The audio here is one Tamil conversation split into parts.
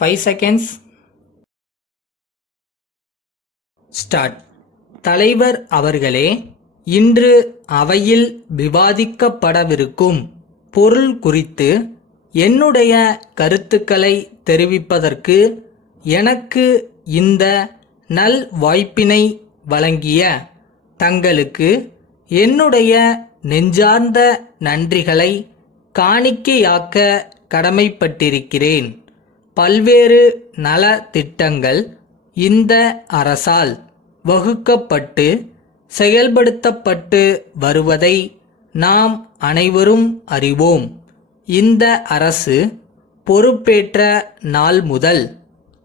5 seconds. ஸ்டார்ட். தலைவர் அவர்களே, இன்று அவையில் விவாதிக்கப்படவிருக்கும் பொருள் குறித்து என்னுடைய கருத்துக்களை தெரிவிப்பதற்கு எனக்கு இந்த நல் வாய்ப்பினை வழங்கிய தங்களுக்கு என்னுடைய நெஞ்சார்ந்த நன்றிகளை காணிக்கையாக்க கடமைப்பட்டிருக்கிறேன். பல்வேறு நல திட்டங்கள் இந்த அரசால் வகுக்கப்பட்டு செயல்படுத்தப்பட்டு வருவதை நாம் அனைவரும் அறிவோம். இந்த அரசு பொறுப்பேற்ற நாள் முதல்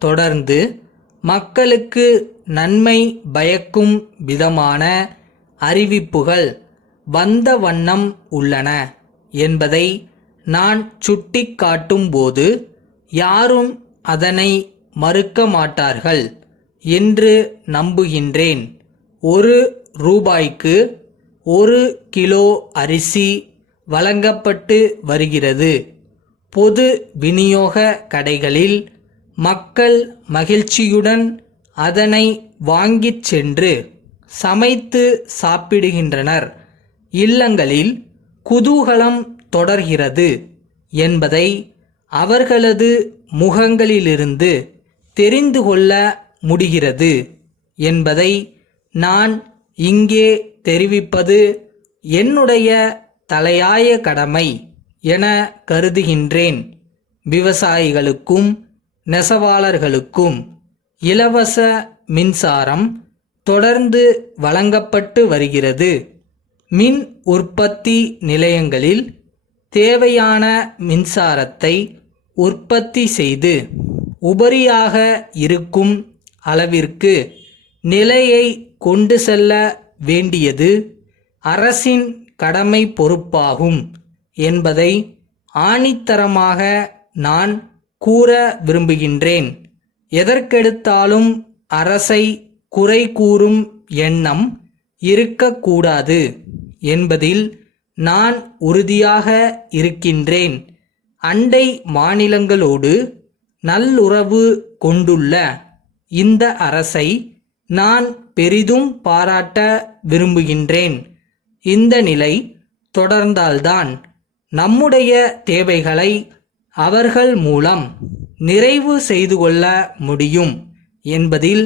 தொடர்ந்து மக்களுக்கு நன்மை பயக்கும் விதமான அறிவிப்புகள் வந்த வண்ணம் உள்ளன என்பதை நான் சுட்டிக்காட்டும்போது யாரும் அதனை மறுக்க மாட்டார்கள் என்று நம்புகின்றேன். 1 ரூபாய்க்கு 1 கிலோ அரிசி வழங்கப்பட்டு வருகிறது. பொது விநியோக கடைகளில் மக்கள் மகிழ்ச்சியுடன் அதனை வாங்கிச் சென்று சமைத்து சாப்பிடுகின்றனர். இல்லங்களில் குதூகலம் தொடர்கிறது என்பதை அவர்களது முகங்களிலிருந்து தெரிந்து கொள்ள முடிகிறது என்பதை நான் இங்கே தெரிவிப்பது என்னுடைய தலையாய கடமை என கருதுகின்றேன். விவசாயிகளுக்கும் நெசவாளர்களுக்கும் இலவச மின்சாரம் தொடர்ந்து வழங்கப்பட்டு வருகிறது. மின் உற்பத்தி நிலையங்களில் தேவையான மின்சாரத்தை உற்பத்தி செய்து உபரியாக இருக்கும் அளவிற்கு நிலையை கொண்டு செல்ல வேண்டியது அரசின் கடமை பொறுப்பாகும் என்பதை ஆணித்தரமாக நான் கூற விரும்புகின்றேன். எதற்கெடுத்தாலும் அரசை குறை கூறும் எண்ணம் இருக்கக்கூடாது என்பதில் நான் உறுதியாக இருக்கின்றேன். அண்டை மாநிலங்களோடு நல்லுறவு கொண்டுள்ள இந்த அரசை நான் பெரிதும் பாராட்ட விரும்புகின்றேன். இந்த நிலை தொடர்ந்தால்தான் நம்முடைய தேவைகளை அவர்கள் மூலம் நிறைவு செய்து கொள்ள முடியும் என்பதில்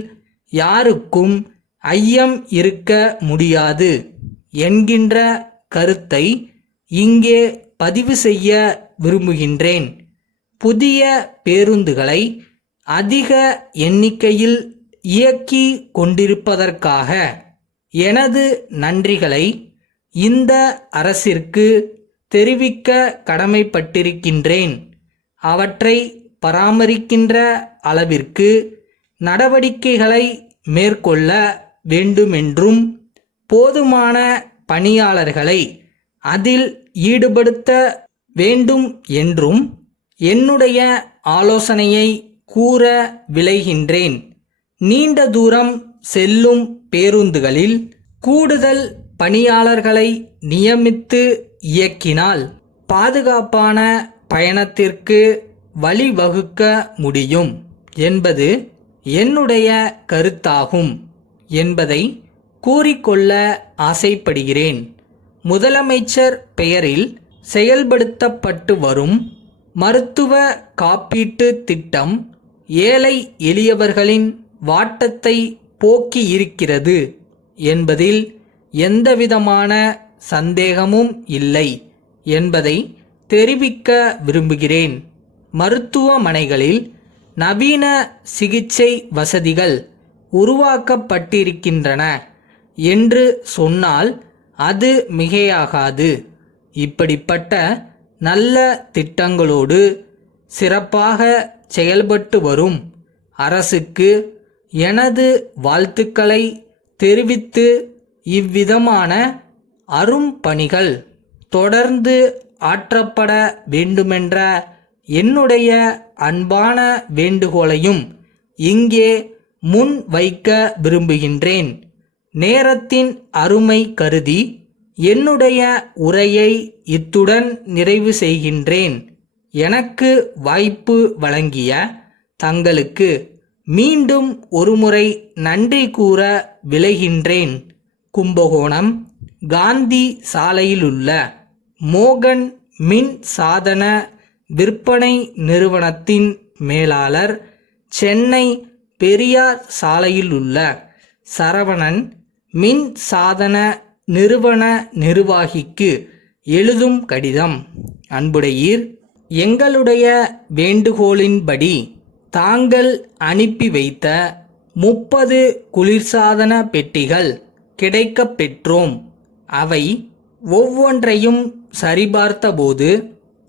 யாருக்கும் ஐயம் இருக்க முடியாது என்கின்ற கருத்தை இங்கே பதிவு செய்ய விரும்புகின்றேன். புதிய பேருந்துகளை அதிக எண்ணிக்கையில் இயக்கி கொண்டிருப்பதற்காக எனது நன்றிகளை இந்த அரசிற்கு தெரிவிக்க கடமைப்பட்டிருக்கின்றேன். அவற்றை பராமரிக்கின்ற அளவிற்கு நடவடிக்கைகளை மேற்கொள்ள வேண்டுமென்றும் போதுமான பணியாளர்களை அதில் ஈடுபடுத்த வேண்டும் என்றும் என்னுடைய ஆலோசனையை கூற விளைகின்றேன். நீண்ட தூரம் செல்லும் பேருந்துகளில் கூடுதல் பணியாளர்களை நியமித்து இயக்கினால் பாதுகாப்பான பயணத்திற்கு வழிவகுக்க முடியும் என்பது என்னுடைய கருத்தாகும் என்பதை கூறிக்கொள்ள ஆசைப்படுகிறேன். முதலமைச்சர் பெயரில் செயல்படுத்தப்பட்டு வரும் மருத்துவ காப்பீட்டு திட்டம் ஏழை எளியவர்களின் வாட்டத்தை போக்கியிருக்கிறது என்பதில் எந்தவிதமான சந்தேகமும் இல்லை என்பதை தெரிவிக்க விரும்புகிறேன். மருத்துவமனைகளில் நவீன சிகிச்சை வசதிகள் உருவாக்கப்பட்டிருக்கின்றன என்று சொன்னால் அது மிகையாகாது. இப்படிப்பட்ட நல்ல திட்டங்களோடு சிறப்பாக செயல்பட்டு வரும் அரசுக்கு எனது வாழ்த்துக்களை தெரிவித்து இவ்விதமான அரும்பணிகள் தொடர்ந்து ஆற்றப்பட வேண்டுமென்ற என்னுடைய அன்பான வேண்டுகோளையும் இங்கே முன் வைக்க விரும்புகின்றேன். நேரத்தின் அருமை கருதி என்னுடைய உரையை இத்துடன் நிறைவு செய்கின்றேன். எனக்கு வாய்ப்பு வழங்கிய தங்களுக்கு மீண்டும் ஒருமுறை நன்றி கூற விளைகின்றேன். கும்பகோணம் காந்தி சாலையிலுள்ள மோகன் மின் சாதன விற்பனை நிறுவனத்தின் மேலாளர், சென்னை பெரியார் சாலையில் உள்ள சரவணன் மின் சாதன நிறுவன நிர்வாகிக்கு எழுதும் கடிதம். அன்புடையீர், எங்களுடைய வேண்டுகோளின்படி தாங்கள் அனுப்பி வைத்த 30 குளிர்சாதன பெட்டிகள் கிடைக்கப் பெற்றோம். அவை ஒவ்வொன்றையும் சரிபார்த்தபோது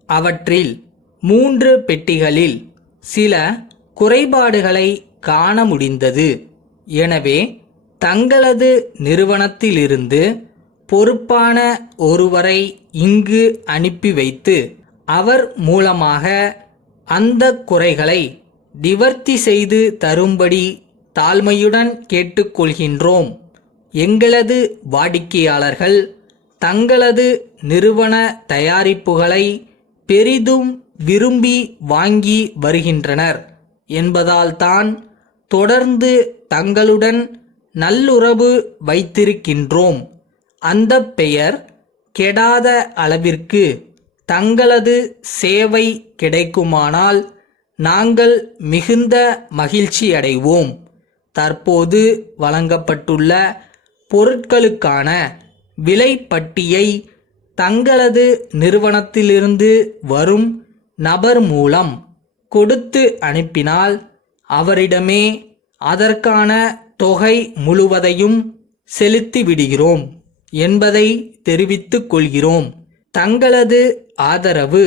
அவற்றில் 3 பெட்டிகளில் சில குறைபாடுகளை காண முடிந்தது. எனவே தங்களது நிறுவனத்திலிருந்து பொறுப்பான ஒருவரை இங்கு அனுப்பி வைத்து அவர் மூலமாக அந்த குறைகளை நிவர்த்தி செய்து தரும்படி தாழ்மையுடன் கேட்டுக்கொள்கின்றோம். எங்களது வாடிக்கையாளர்கள் தங்களது நிறுவன தயாரிப்புகளை பெரிதும் விரும்பி வாங்கி வருகின்றனர் என்பதால்தான் தொடர்ந்து தங்களுடன் நல்லுறவு வைத்திருக்கின்றோம். அந்த பெயர் கெடாத அளவிற்கு தங்களது சேவை கிடைக்குமானால் நாங்கள் மிகுந்த மகிழ்ச்சியடைவோம். தற்போது வழங்கப்பட்டுள்ள பொருட்களுக்கான விலைப்பட்டியை தங்களது நிறுவனத்திலிருந்து வரும் நபர் மூலம் கொடுத்து அனுப்பினால் அவரிடமே அதற்கான தொகை முழுவதையும் செலுத்திவிடுகிறோம் என்பதை தெரிவித்துக் கொள்கிறோம். தங்களது ஆதரவு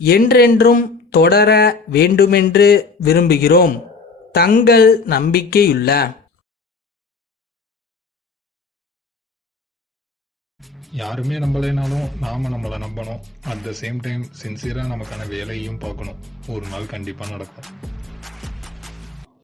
என்றென்றும் தொடர வேண்டுமென்று விரும்புகிறோம். தங்கள் நம்பிக்கையுள்ள யாருமே நம்பலைனாலும் நாம நம்மளை நம்பணும். அட் த சேம் டைம் சின்சியரா நமக்கான வேலையும் பார்க்கணும். ஒரு நாள் கண்டிப்பா நடக்கும்.